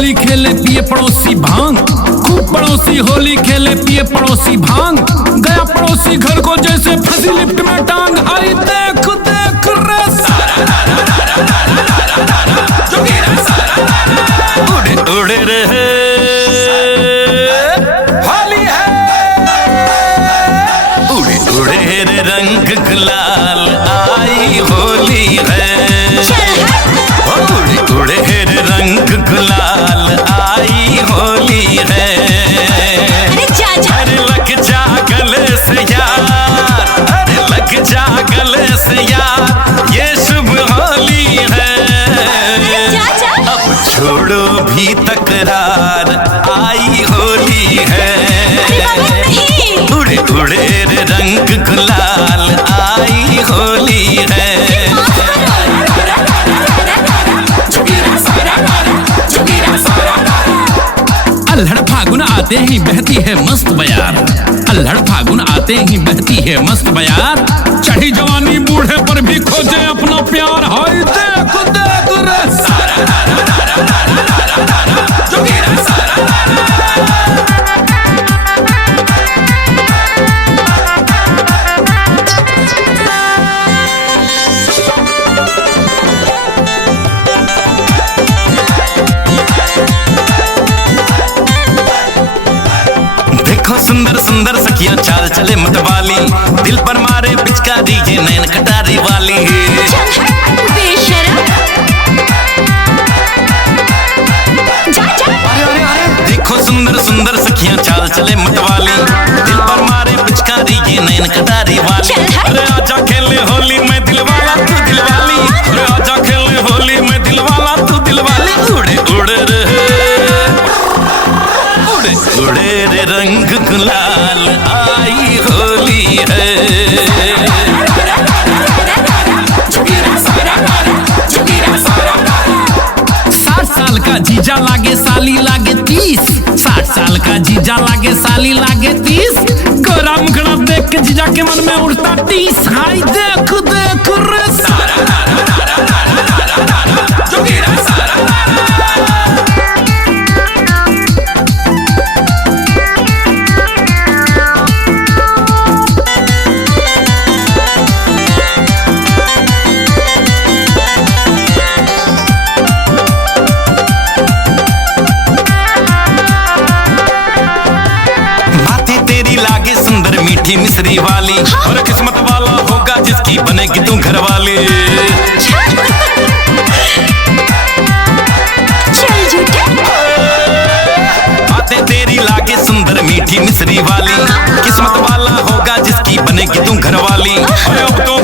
होली खेले पिए पड़ोसी भांग, खूब पड़ोसी होली खेले पिए पड़ोसी भांग। गया पड़ोसी घर को जैसे फंसी लिफ्ट में टांग। आई देख देख रे उड़े उड़े रहे होली है, उड़े उड़े रे रंग गुलाल आई होली है। उड़े उड़े रे रंग गुलाल आई होली है। अरे लग जा गले से यार, अरे लग जा गले से यार, ये शुभ होली है। अब छोड़ो भी तकरार आई होली है। उड़े उड़े रे रंग गुलाल आई होली है। अल्हड़ फागुन आते ही बहती है मस्त बयार, अल्हड़ फागुन आते ही बहती है मस्त बयार। चढ़ी जवानी बूढ़े पर भी खोजे अपना प्यार। हाय देख देख रे सुंदर सुंदर सखियां चाल चले मतवाली, दिल पर मारे पिचकारी ये नैन कटारी वाली। देखो सुंदर सुंदर सखियां चाल चले मतवाली, दिल पर मारे पिचकारी ये नैन कटारी वाली। अरे आजा खेले होली मैं दिलवाला तू दिलवाली, अरे आजा खेले होली मैं दिलवाला तू दिलवाली। उड़े उड़े रे उड़े उड़े रे रंग गुलाल आई होली है। 60 साल का जीजा लागे साली लागे 30, 60 साल का जीजा लागे साली लागे 30। गोरा मुखड़ा देख के जीजा के मन में उड़ता 30। हाय देख देख रे मीठी मिश्री वाली। और किस्मत वाला होगा जिसकी बनेगी तू घर वाली। बातें तेरी लागे सुंदर मीठी मिश्री वाली, किस्मत वाला होगा जिसकी बनेगी तू घर वाली। और अब तो